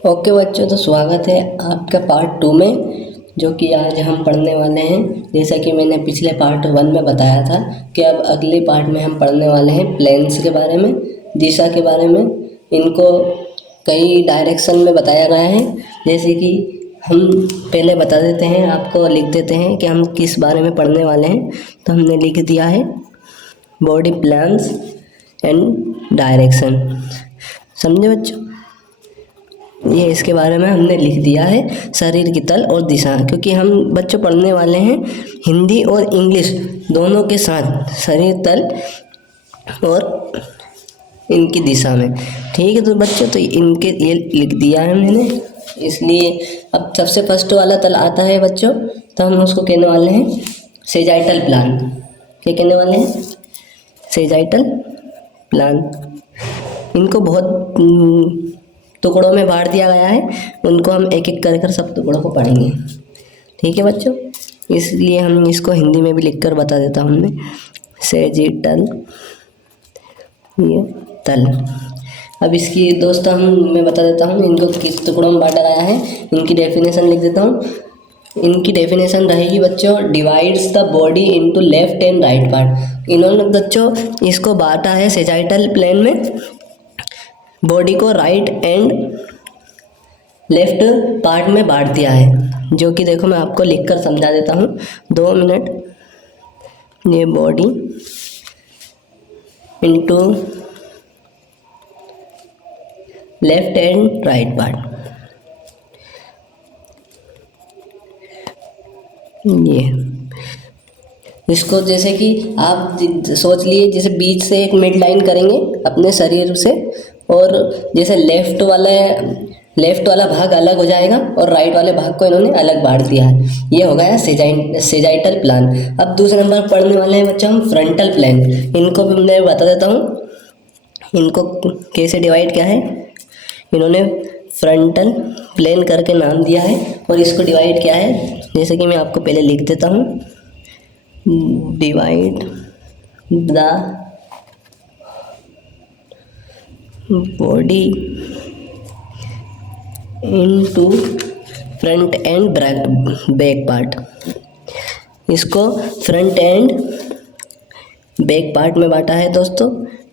Okay बच्चों, तो स्वागत है आपका पार्ट 2 में, जो कि आज हम पढ़ने वाले हैं। जैसा कि मैंने पिछले पार्ट 1 में बताया था कि अब अगले पार्ट में हम पढ़ने वाले हैं प्लेन्स के बारे में, दिशा के बारे में। इनको कई डायरेक्शन में बताया गया है। जैसे कि हम पहले बता देते हैं, आपको लिख देते हैं कि हम किस बारे में पढ़ने वाले हैं। तो हमने लिख दिया है बॉडी प्लान्स एंड डायरेक्शन। समझे बच्चों? ये इसके बारे में हमने लिख दिया है, शरीर की तल और दिशा, क्योंकि हम बच्चों पढ़ने वाले हैं हिंदी और इंग्लिश दोनों के साथ, शरीर तल और इनकी दिशा में। ठीक है, तो बच्चों तो इनके ये लिख दिया है मैंने। इसलिए अब सबसे फर्स्ट वाला तल आता है बच्चों, तो हम उसको कहने वाले हैं सेजाइटल प्लान। क्या कहने वाले हैं? Sagittal plan. इनको बहुत टुकड़ों में बांट दिया गया है, उनको हम एक एक कर सब टुकड़ों को पढ़ेंगे। ठीक है बच्चों, इसलिए हम इसको हिंदी में भी लिखकर बता देता हूँ मैं। सेजिटल, ये तल। अब इसकी दोस्तों मैं बता देता हूँ इनको किस टुकड़ों में बांटा गया है। इनकी डेफिनेशन लिख देता हूँ। इनकी डेफिनेशन रहेगी बच्चों, divides the body into left and right part. इन्होंने बच्चों इसको बांटा है सेजाइटल प्लेन में, बॉडी को राइट एंड लेफ्ट पार्ट में बांट दिया है। जो कि देखो मैं आपको लिखकर समझा देता हूँ, 2 मिनट। ये body into left and right part, ये इसको जैसे कि आप सोच लिए, जैसे बीच से एक मिड लाइन करेंगे अपने शरीर से, और जैसे लेफ्ट वाला भाग अलग हो जाएगा और राइट वाले भाग को इन्होंने अलग बांट दिया है। ये हो गया सेजाइटल प्लान। अब दूसरे नंबर पढ़ने वाले हैं बच्चों हम फ्रंटल प्लेन। इनको भी मैं बता देता हूँ, इनको कैसे डिवाइड किया है। इन्होंने फ्रंटल प्लेन करके नाम दिया है और इसको डिवाइड किया है, जैसे कि मैं आपको पहले लिख देता हूँ। Divide the body into front end back part. इसको फ्रंट एंड बैक पार्ट में बांटा है दोस्तों।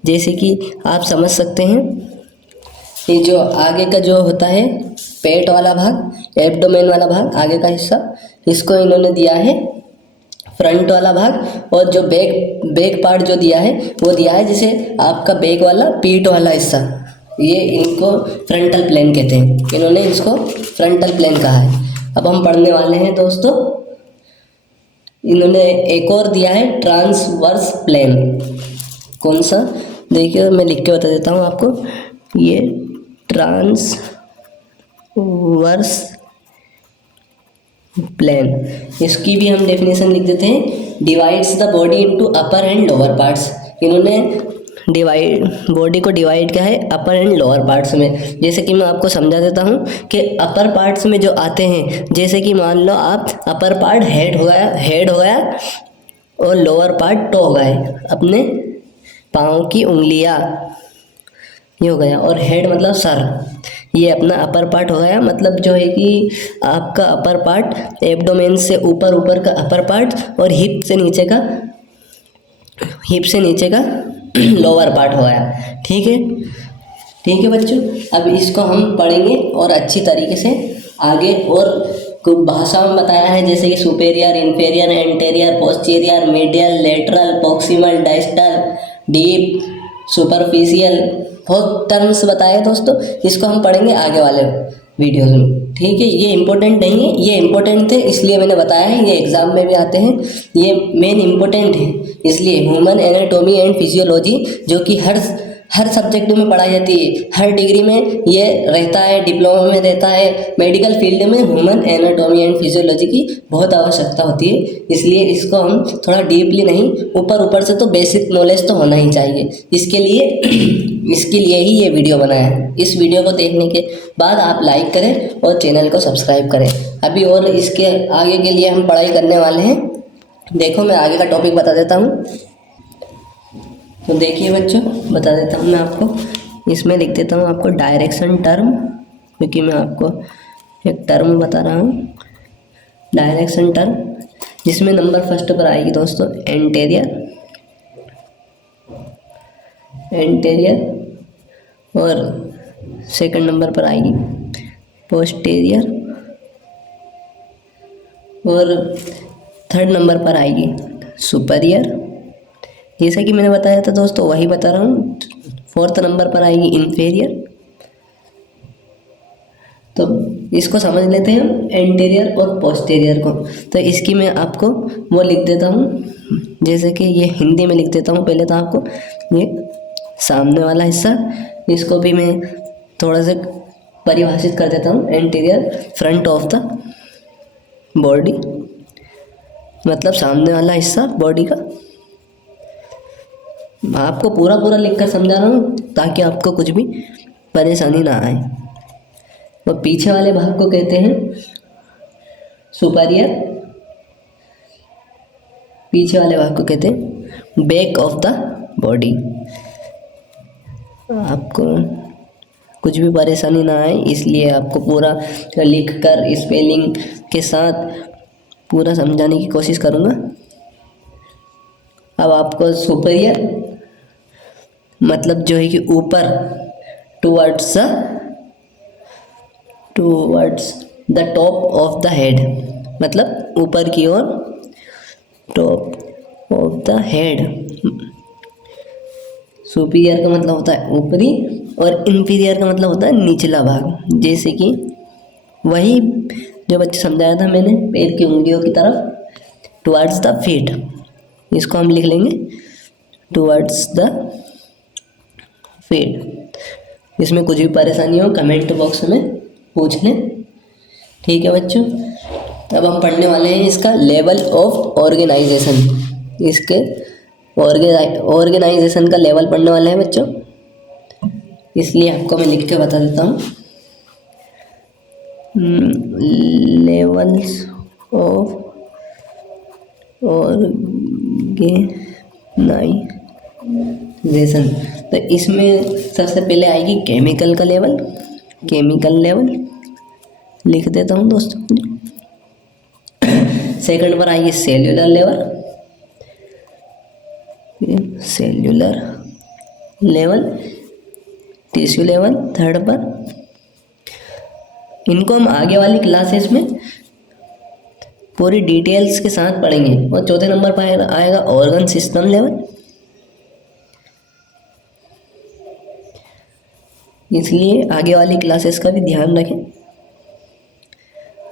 जैसे कि आप समझ सकते हैं, ये जो आगे का जो होता है पेट वाला भाग, एब्डोमेन वाला भाग, आगे का हिस्सा, इसको इन्होंने दिया है फ्रंट वाला भाग। और जो बैक पार्ट जो दिया है वो दिया है जैसे आपका बैक वाला पीठ वाला हिस्सा, ये इनको फ्रंटल प्लेन कहते हैं। इन्होंने इसको फ्रंटल प्लेन कहा है। अब हम पढ़ने वाले हैं दोस्तों, इन्होंने एक और दिया है ट्रांसवर्स प्लेन। कौन सा? देखिए मैं लिख के बता देता हूँ आपको। ये ट्रांसवर्स प्लेन, इसकी भी हम डेफिनेशन लिख देते हैं। Divides the body into upper and lower parts. इन्होंने बॉडी को डिवाइड किया है अपर एंड लोअर पार्ट्स में। जैसे कि मैं आपको समझा देता हूँ कि अपर पार्ट्स में जो आते हैं, जैसे कि मान लो आप अपर पार्ट हेड हो गया और लोअर पार्ट टो हो गए, अपने पाँव की उंगलियाँ, ये हो गया। और हेड मतलब सर, ये अपना अपर पार्ट हो गया। मतलब जो है कि आपका अपर पार्ट एब्डोमेन से ऊपर का अपर पार्ट और हिप से नीचे का लोअर पार्ट हो गया। ठीक है बच्चों, अब इसको हम पढ़ेंगे और अच्छी तरीके से आगे। और कुछ भाषा में बताया है, जैसे कि superior, inferior, anterior, posterior, medial, lateral, proximal, distal, deep, superficial, बहुत टर्म्स बताए दोस्तों। इसको हम पढ़ेंगे आगे वाले वीडियोस में। ठीक है, ये इम्पोर्टेंट नहीं है, ये इम्पोर्टेंट थे इसलिए मैंने बताया है। ये एग्जाम में भी आते हैं, ये मेन इम्पोर्टेंट है। इसलिए ह्यूमन एनाटॉमी एंड फिजियोलॉजी, जो कि हर सब्जेक्ट में पढ़ाई जाती है, हर डिग्री में ये रहता है, डिप्लोमा में रहता है, मेडिकल फील्ड में ह्यूमन एनाटॉमी एंड फिजियोलॉजी की बहुत आवश्यकता होती है। इसलिए इसको हम थोड़ा डीपली नहीं, ऊपर से तो बेसिक नॉलेज तो होना ही चाहिए। इसके लिए ही ये वीडियो बनाया है। इस वीडियो को देखने के बाद आप लाइक करें और चैनल को सब्सक्राइब करें। अभी और इसके आगे के लिए हम पढ़ाई करने वाले हैं। देखो मैं आगे का टॉपिक बता देता हूँ। तो देखिए बच्चों, बता देता हूँ मैं आपको। इसमें लिख देता हूँ आपको डायरेक्शन टर्म क्योंकि मैं आपको एक टर्म बता रहा हूँ, डायरेक्शन टर्म, जिसमें नंबर फर्स्ट पर आएगी दोस्तों एंटेरियर और सेकंड नंबर पर आएगी पोस्टीरियर और थर्ड नंबर पर आएगी सुपीरियर। जैसा कि मैंने बताया था दोस्तों वही बता रहा हूँ। फोर्थ नंबर पर आएगी इंफीरियर। तो इसको समझ लेते हैं हम एंटीरियर और पोस्टीरियर को। तो इसकी मैं आपको वो लिख देता हूँ, जैसे कि ये हिंदी में लिख देता हूँ। पहले तो आपको ये सामने वाला हिस्सा, इसको भी मैं थोड़ा सा परिभाषित कर देता हूँ। Anterior front of the body, मतलब सामने वाला हिस्सा बॉडी का। आपको पूरा लिख कर समझा रहा हूँ ताकि आपको कुछ भी परेशानी ना आए। तो पीछे वाले भाग को कहते हैं सुपीरियर, पीछे वाले भाग को कहते हैं बैक ऑफ द बॉडी। आपको कुछ भी परेशानी ना आए इसलिए आपको पूरा लिख कर स्पेलिंग के साथ पूरा समझाने की कोशिश करूँगा। अब आपको सुपीरियर मतलब जो है कि ऊपर, towards the top of the head, मतलब ऊपर की ओर, top of the head. Superior का मतलब होता है ऊपरी और इंफीरियर का मतलब होता है निचला भाग। जैसे कि वही जो बच्चे समझाया था मैंने पैर की उंगलियों की तरफ, टुवर्ड्स द फीट, इसको हम लिख लेंगे टुवर्ड्स द फीट। इसमें कुछ भी परेशानी हो कमेंट बॉक्स में पूछ लें, ठीक है बच्चों। अब हम पढ़ने वाले हैं इसका लेवल ऑफ ऑर्गेनाइजेशन। इसके ऑर्गेनाइजेशन का लेवल पढ़ने वाले हैं बच्चों, इसलिए आपको मैं लिख के बता देता हूँ। Levels of organisation. तो इसमें सबसे पहले आएगी केमिकल का लेवल, केमिकल लेवल लिख देता हूँ दोस्तों। सेकंड पर आएगी cellular level, cellular level, tissue level third पर। इनको हम आगे वाली क्लासेस में पूरी डिटेल्स के साथ पढ़ेंगे। और चौथे नंबर पर आएगा ऑर्गन सिस्टम लेवल। इसलिए आगे वाली क्लासेस का भी ध्यान रखें।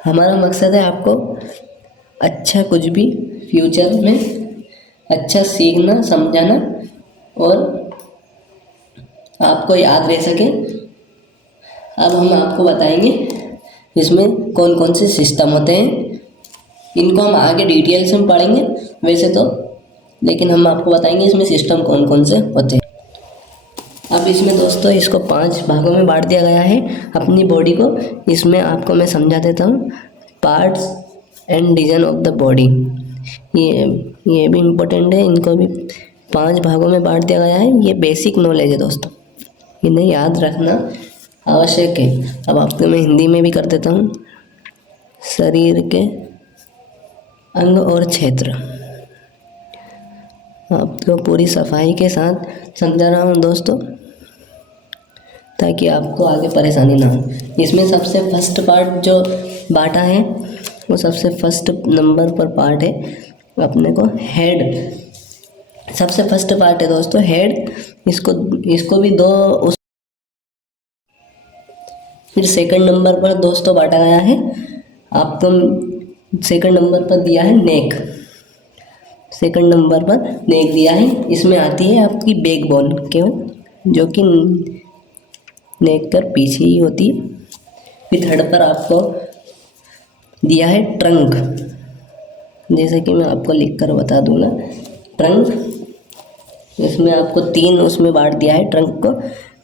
हमारा मकसद है आपको अच्छा कुछ भी फ्यूचर में अच्छा सीखना, समझाना और आपको याद रह सके। अब हम आपको बताएंगे इसमें कौन कौन से सिस्टम होते हैं। इनको हम आगे डिटेल्स में पढ़ेंगे वैसे तो, लेकिन हम आपको बताएंगे इसमें सिस्टम कौन कौन से होते हैं। अब इसमें दोस्तों इसको 5 भागों में बांट दिया गया है अपनी बॉडी को। इसमें आपको मैं समझा देता हूँ parts and design of the body. ये भी इम्पोर्टेंट है, इनको भी 5 भागों में बांट दिया गया है। ये बेसिक नॉलेज है दोस्तों, इन्हें याद रखना आवश्यक है। अब आपको मैं हिंदी में भी कर देता हूँ। शरीर के अंग और क्षेत्र आपको पूरी सफाई के साथ समझा रहा हूँ दोस्तों, ताकि आपको आगे परेशानी ना हो। इसमें सबसे फर्स्ट पार्ट जो बांटा है वो सबसे फर्स्ट नंबर पर पार्ट है अपने को हेड। सबसे फर्स्ट पार्ट है दोस्तों हेड। इसको भी दो फिर सेकंड नंबर पर दोस्तों बांटा गया है। आपको सेकंड नंबर पर दिया है नेक, सेकंड नंबर पर नेक दिया है। इसमें आती है आपकी बैकबोन क्यों, जो कि नेक कर पीछे ही होती है। फिर थर्ड पर आपको दिया है ट्रंक, जैसे कि मैं आपको लिख कर बता दूंगा ट्रंक। इसमें आपको 3 उसमें बांट दिया है ट्रंक को।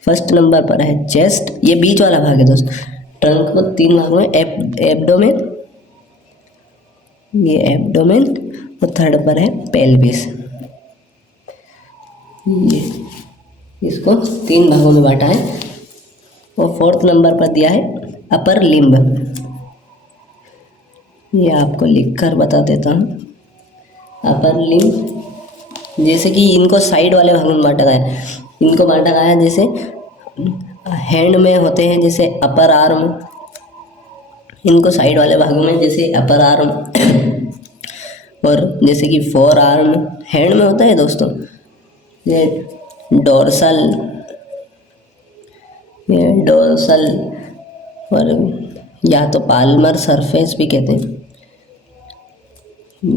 फर्स्ट नंबर पर है चेस्ट, ये बीच वाला भाग है दोस्तों। ट्रंक को 3 भागों में एब्डोमेन, ये एब्डोमेन, और थर्ड पर है पेल्विस। ये इसको 3 भागों में बांटा है। और फोर्थ नंबर पर दिया है अपर लिम्ब, ये आपको लिख कर बता देता हूँ। अपर लिम्ब, जैसे कि इनको साइड वाले भाग में बांटा गया है, इनको बांटा गया है जैसे हैंड में होते हैं जैसे अपर आर्म, इनको साइड वाले भागों में जैसे अपर आर्म और जैसे कि फोर आर्म हैंड में होता है दोस्तों, ये डोर्सल, ये डोर्सल और या तो पाल्मर सरफेस भी कहते हैं।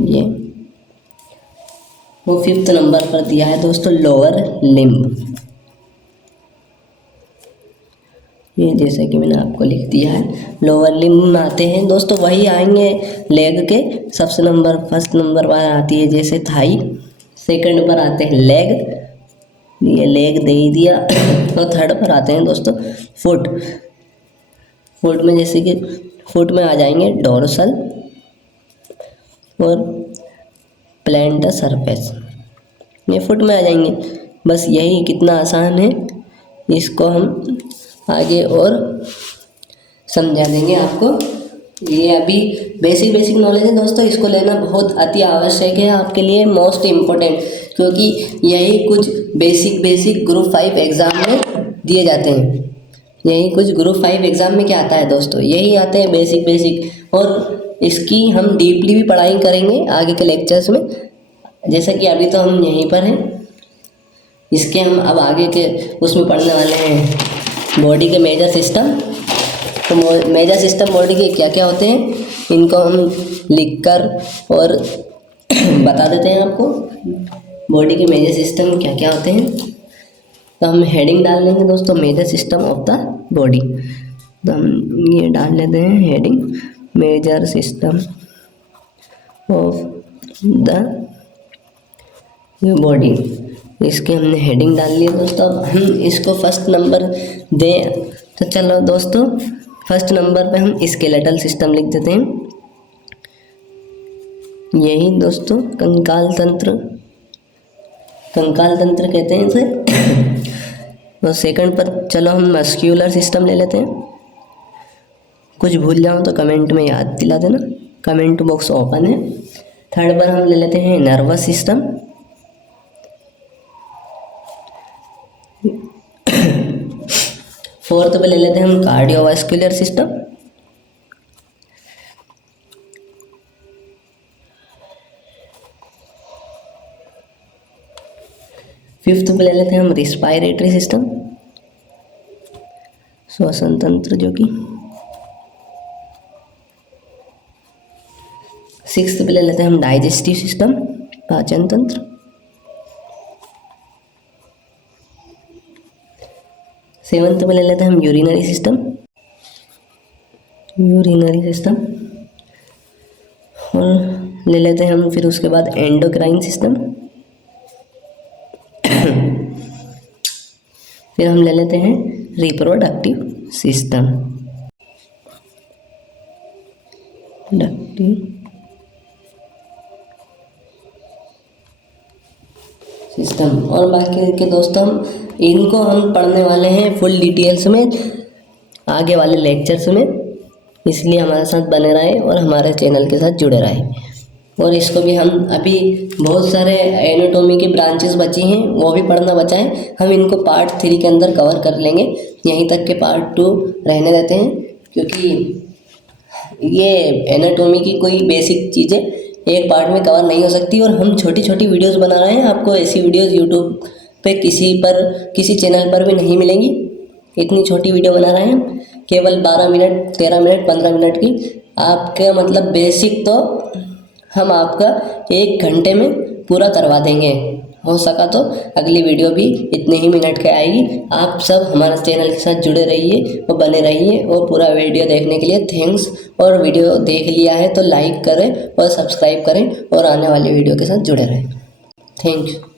ये वो 5th नंबर पर दिया है दोस्तों लोअर लिम्ब, ये जैसे कि मैंने आपको लिख दिया है। लोअर लिम्ब में आते हैं दोस्तों वही आएंगे लेग के, सबसे नंबर फर्स्ट नंबर पर आती है जैसे थाई, सेकंड पर आते हैं लेग, ये लेग दे ही दिया और थर्ड पर आते हैं दोस्तों फुट। फुट में जैसे कि फुट में आ जाएंगे डोर्सल और प्लैंटर सरफेस, ये फुट में आ जाएंगे। बस यही कितना आसान है, इसको हम आगे और समझा देंगे आपको। ये अभी बेसिक नॉलेज है दोस्तों, इसको लेना बहुत अति आवश्यक है आपके लिए, मोस्ट इम्पोर्टेंट, क्योंकि यही कुछ बेसिक ग्रुप 5 एग्ज़ाम में दिए जाते हैं। यही कुछ ग्रुप 5 एग्ज़ाम में क्या आता है दोस्तों, यही आते हैं बेसिक, और इसकी हम डीपली भी पढ़ाई करेंगे आगे के लेक्चर्स में। जैसा कि अभी तो हम यहीं पर हैं, इसके हम अब आगे के उसमें पढ़ने वाले हैं बॉडी के मेजर सिस्टम। तो मेजर सिस्टम बॉडी के क्या क्या होते हैं, इनको हम लिखकर और बता देते हैं आपको। बॉडी के मेजर सिस्टम क्या क्या होते हैं, तो हम हेडिंग डाल लेंगे दोस्तों, major system of the body. तो हम ये डाल लेते हैं heading, major system of the body. इसके हमने हेडिंग डाल लिया दोस्तों। अब हम इसको फर्स्ट नंबर दें, तो चलो दोस्तों फर्स्ट नंबर पे हम स्केलेटल सिस्टम लिख देते हैं। यही दोस्तों कंकाल तंत्र कहते हैं इसे। और सेकंड पर चलो हम मस्क्यूलर सिस्टम ले लेते हैं। कुछ भूल जाओ तो कमेंट में याद दिला देना, कमेंट बॉक्स ओपन है। थर्ड पर हम ले लेते हैं नर्वस सिस्टम। फोर्थ पे ले लेते हैं हम कार्डियोवास्कुलर सिस्टम। फिफ्थ पे ले लेते हैं हम रिस्पायरेटरी सिस्टम, श्वसन तंत्र जो कि। सिक्स्थ पे ले लेते हैं हम डाइजेस्टिव सिस्टम, पाचन तंत्र। सेवंथ में ले लेते हैं हम यूरिनरी सिस्टम, और ले लेते हैं हम फिर उसके बाद एंडोक्राइन सिस्टम। फिर हम ले लेते हैं रिप्रोडक्टिव सिस्टम, और बाकी के दोस्तों इनको हम पढ़ने वाले हैं फुल डिटेल्स में आगे वाले लेक्चर्स में, इसलिए हमारे साथ बने रहें और हमारे चैनल के साथ जुड़े रहें। और इसको भी हम अभी बहुत सारे एनाटॉमी के ब्रांचेस बची हैं, वो भी पढ़ना बचा है, हम इनको पार्ट 3 के अंदर कवर कर लेंगे। यहीं तक के पार्ट 2 रहने देते हैं, क्योंकि ये एनाटॉमी की कोई बेसिक चीज़ें एक पार्ट में कवर नहीं हो सकती, और हम छोटी छोटी वीडियोस बना रहे हैं। आपको ऐसी वीडियोस यूट्यूब पे किसी चैनल पर भी नहीं मिलेंगी। इतनी छोटी वीडियो बना रहे हैं, केवल 12 मिनट, 13 मिनट, 15 मिनट की। आपका मतलब बेसिक तो हम आपका 1 घंटे में पूरा करवा देंगे। हो सका तो अगली वीडियो भी इतने ही मिनट की आएगी। आप सब हमारे चैनल के साथ जुड़े रहिए और बने रहिए, और पूरा वीडियो देखने के लिए थैंक्स। और वीडियो देख लिया है तो लाइक करें और सब्सक्राइब करें, और आने वाली वीडियो के साथ जुड़े रहें। Thank you.